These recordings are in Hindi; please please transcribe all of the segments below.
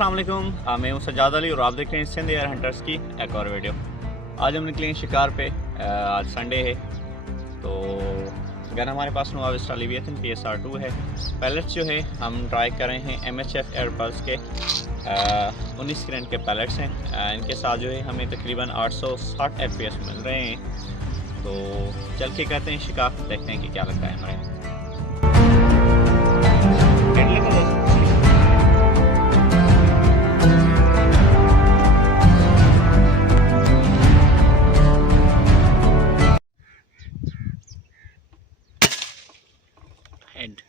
अस्सलाम वालेकुम, मैं हूं सज्जाद अली और आप देख रहे हैं सिंध एयर हंटर्स की एक और वीडियो। आज हम निकले हैं शिकार पे। आज संडे है तो गन हमारे पास नोवा Leviathan PS-R2 है। पैलेट्स जो है हम ट्राई कर रहे हैं MHF एयर पल्स के 19 ग्रेड के पैलेट्स हैं। इनके साथ जो है हमें तकरीबन 860 FPS मिल रहे हैं। तो चल के कहते हैं शिकार, देखते हैं कि क्या लगता है हमारे। Head.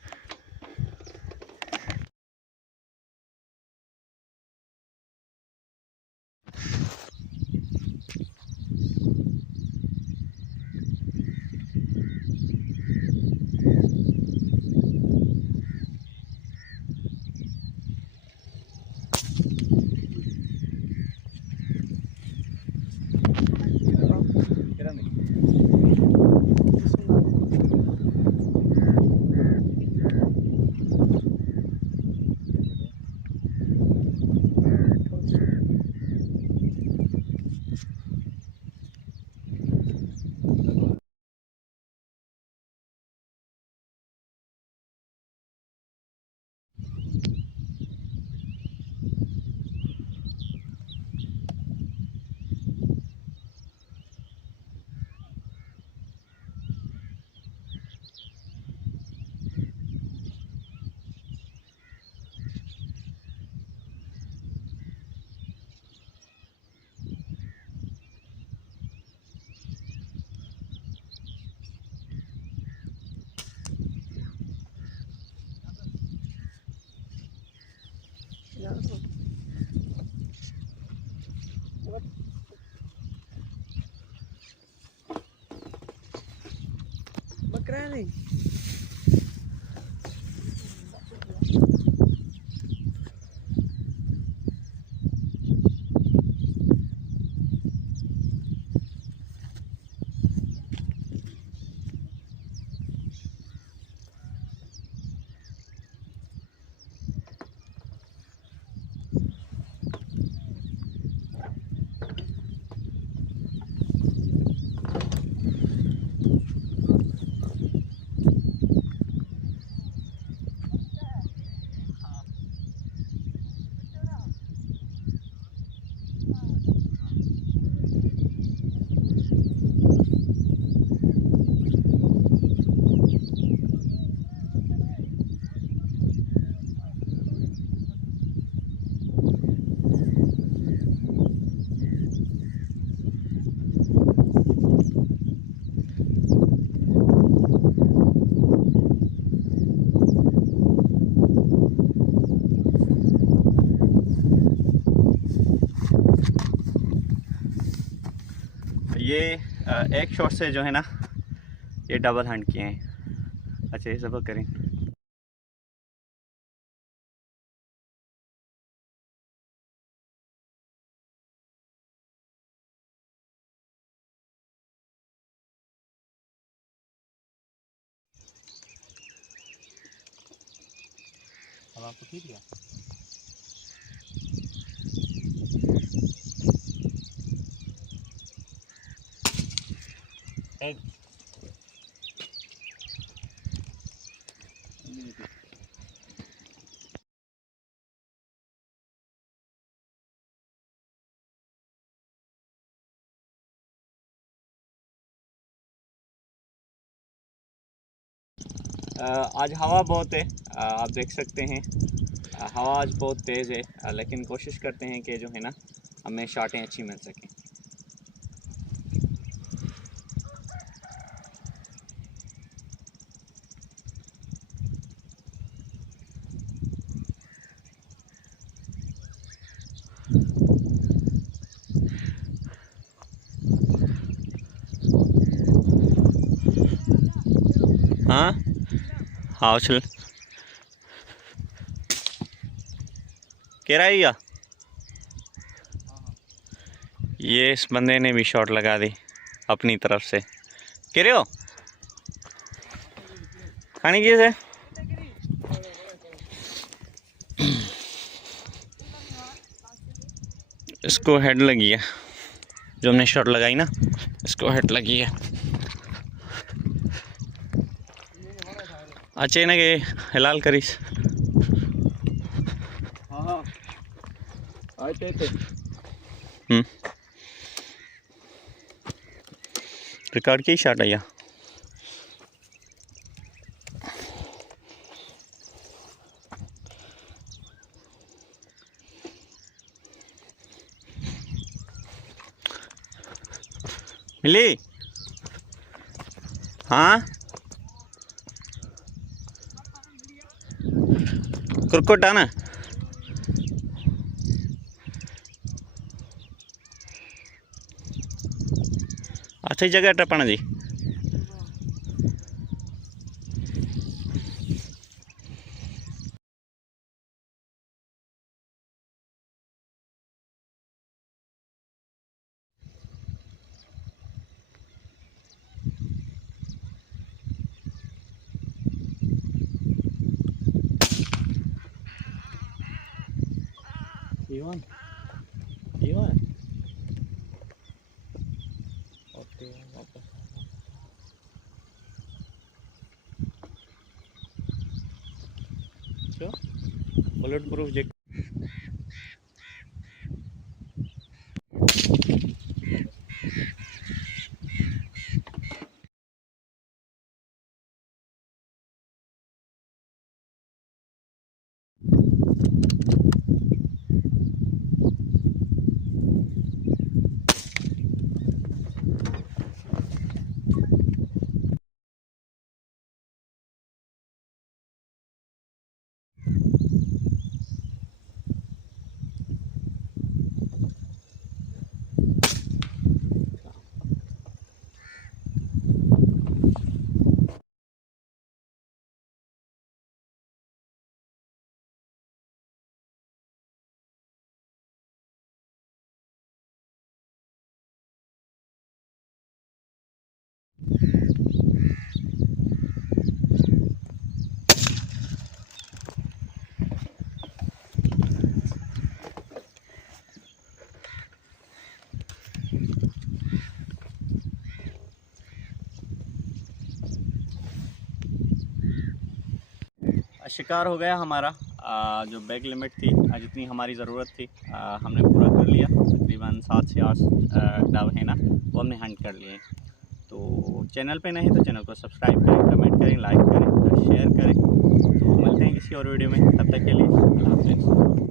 बकरा नहीं ये एक शॉट से जो है ना ये डबल हंट किए हैं। अच्छा ये सब करें। अब आपको ठीक है। हेड आज हवा बहुत है, आप देख सकते हैं। हवा आज बहुत तेज़ है, लेकिन कोशिश करते हैं कि जो है ना हमें शॉटें अच्छी मिल सकें। हाँ हाँ चल कह रहा है ये इस बंदे ने भी शॉट लगा दी अपनी तरफ से। कह रहे हो खाने की से इसको हेड लगी है, जो हमने शॉट लगाई ना, इसको हेड लगी है। अच्छे ना के हिलाल करीस। हाँ आते थे रिकॉर्ड की शॉट आया। मिली हाँ कुरकुटा ना अच्छी जगह टपना जी। Iwan, Iwan. Oke, apa? So, bulletproof jacket. शिकार हो गया हमारा। जो बैग लिमिट थी, जितनी हमारी ज़रूरत थी, हमने पूरा कर लिया। तकरीबन 7 से 8 डव है ना, वो हमने हंट कर लिए। तो चैनल पे नहीं तो चैनल को सब्सक्राइब करें, कमेंट करें, लाइक करें, शेयर करें। तो मिलते हैं किसी और वीडियो में, तब तक के लिए अल्लाह हाफ़िज़।